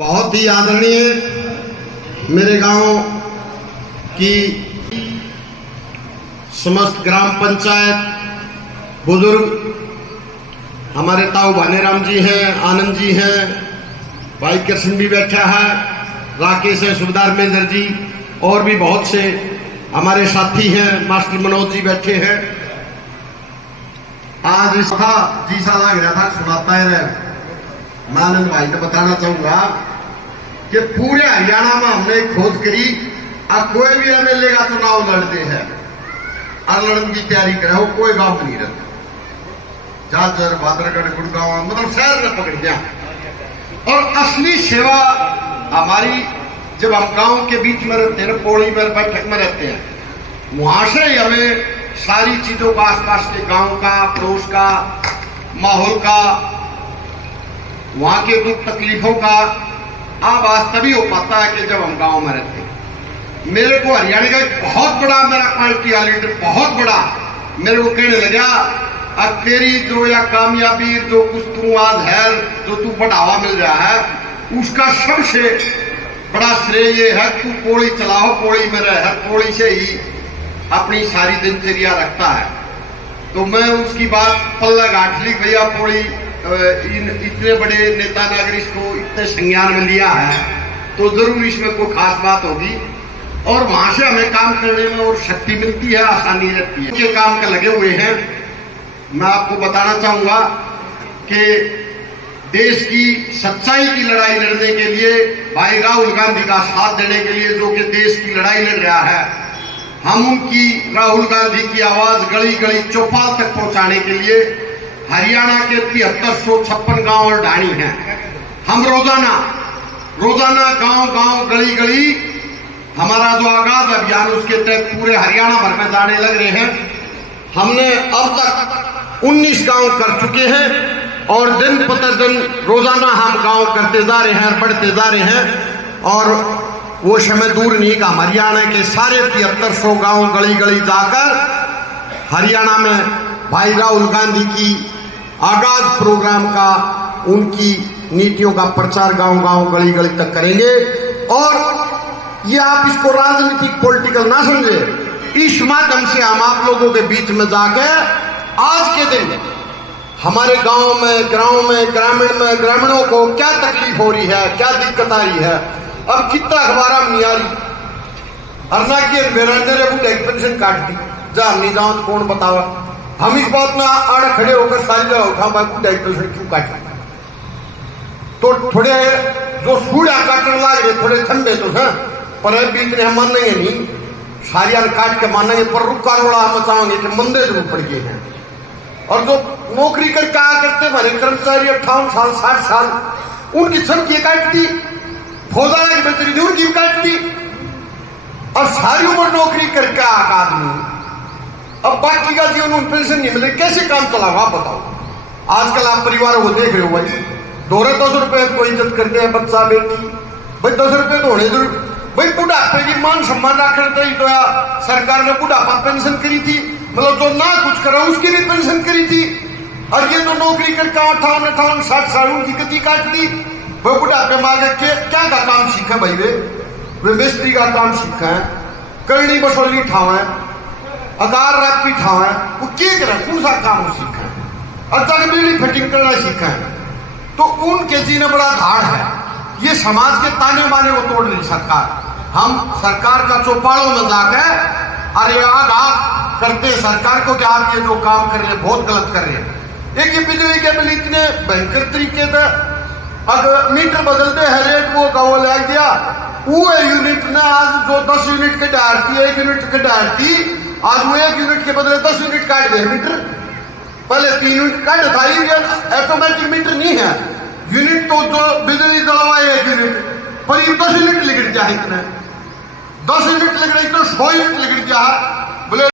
बहुत ही आदरणीय मेरे गांव की समस्त ग्राम पंचायत बुजुर्ग हमारे ताऊ भानेराम जी हैं, आनंद जी हैं, भाई कृष्ण भी बैठा है, राकेश है, सुबेदार मेजर जी और भी बहुत से हमारे साथी हैं, मास्टर मनोज जी बैठे हैं। आज इस था जी सा लग रहा था सुनाता है। मैं आनंद भाई को बताना चाहूंगा कि पूरे हरियाणा में हमने खोज करी, अब कोई भी एमएलए का चुनाव लड़ते हैं और लड़ने की तैयारी करे हो, कोई गांव में नहीं रहता। झाझर, भादरगढ़, गुड़गांव मतलब शहर में पकड़ गया। और असली सेवा हमारी जब हम गांव के बीच में रहते हैं, पौड़ी में बैठक में रहते हैं, वहां से हमें सारी चीजों का, आसपास के गांव का, पड़ोस का, माहौल का, वहां के दुख तकलीफों का आवाज तभी हो पाता है कि जब हम गांव में रहते हैं। मेरे को हरियाणा का एक बहुत बड़ा मेरा पार्टी का लीडर, बहुत बड़ा, मेरे को कहने लगा, अब तेरी जो या कामयाबी जो कुछ तू आज है, जो तू बढ़ावा मिल रहा है, उसका सबसे बड़ा श्रेय ये है तू पौड़ी चलाओ, पौड़ी में रह, पौड़ी से ही अपनी सारी दिनचर्या रखता है। तो मैं उसकी बात पल्ला गांठ ली, भैया पौड़ी इतने बड़े नेता नागरिक को इतने संज्ञान में लिया है तो जरूर इसमें कोई खास बात होगी और वहां से हमें काम करने में और शक्ति मिलती है, आसानी रहती है। के काम के लगे हुए हैं। मैं आपको बताना चाहूंगा कि देश की सच्चाई की लड़ाई लड़ने के लिए भाई राहुल गांधी का साथ देने के लिए, जो कि देश की लड़ाई लड़ रहा है, हम उनकी राहुल गांधी की आवाज गली गली चौपाल तक पहुंचाने के लिए हरियाणा के 7356 गांव और ढाणी हैं। हम रोजाना गांव गांव गली गली हमारा जो आगाज अभियान उसके तहत पूरे हरियाणा भर में जाने लग रहे हैं। हमने अब तक 19 गांव कर चुके हैं और दिन प्रतिदिन रोजाना हम गांव करते जा रहे हैं, बढ़ते जा रहे हैं। और वो समय दूर नहीं का हरियाणा के सारे 7300 गांव गली गली जाकर हरियाणा में भाई राहुल गांधी की आगाज प्रोग्राम का, उनकी नीतियों का प्रचार गांव गांव गली गली तक करेंगे। और ये आप इसको राजनीतिक पॉलिटिकल ना समझे, इस माध्यम से हम आप लोगों के बीच में जाकर आज के दिन हमारे गांव में, ग्रामीणों को क्या तकलीफ हो रही है, क्या दिक्कत आ रही है। अब कितना अखबार में नहीं आ रही, अरना की बेरांदे बुढ़े पेंशन काट दी, जा नहीं जाओ तो कौन बतावा। हम इस बात में आड़ खड़े होकर सारी जगह उठा बुढ़े पेंशन क्यों काटे। तो थोड़े जो सूढ़ा काटने लग रहे, थोड़े ठंडे तो है, पर बीच में हम मानेंगे नहीं, सारिया काट के मानेंगे, पर रुका रोड़ा हम चाहेंगे कि मंदे जरूर पड़ गए हैं। और जो नौकरी कर क्या करते हमारे कर्मचारी 58 साल 60 साल, उनकी सबकी काट दी, फौजाना की बेचरी थी उनकी काट दी, और सारी उम्र नौकरी करके आदमी अब बाकी का जीवन उन पेंशन नहीं मिले, कैसे काम चलाओ आप बताओ। आजकल आप परिवारों को देख रहे हो भाई, 200 रुपए को इज्जत करते हैं बच्चा बेटी, भाई 10 रुपए तो होने जरूर। भाई बुढ़ापे की मान सम्मान रखते ही तो सरकार ने बुढ़ापा पेंशन करी थी, मतलब जो ना कुछ करा उसकी भी पेंशन करी थी। और ये जो नौकरी करके 58 60 साल उनकी गति काट दी। वो बुढ़ापे मांगे क्या का काम सीखा भाई, वे मिस्त्री का काम सीखा है, करनी बसोली ठाव है, अगार रात की ठाव है, वो क्या करा, कौन सा काम सीखा है, अचानक बिजली फिटिंग करना सीखा है। तो उनके जीने बड़ा धाड़ है। ये समाज के ताने बाने को तोड़ नहीं सरकार। हम सरकार का चौपालों में जाकर अरे आग करते सरकार को कि आप ये जो काम कर रहे हैं बहुत गलत कर रहे हैं। एक ये बिजली के बिल इतने भयंकर तरीके से, अगर मीटर बदलते हैं रेट वो गाँव लग दिया, वो यूनिट ने आज जो 10 यूनिट के डालती, 1 यूनिट के डालती, आज वो 1 यूनिट के बदले 10 यूनिट काट दे मीटर। पहले 3 यूनिट काट था, ऑटोमेटिक मीटर नहीं है। यूनिट तो जो बिजली जलवाए 1 यूनिट पर 10 यूनिट लिख जाए, इतने 10 यूनिट लिख रही तो 100 यूनिट लिख जाए बोले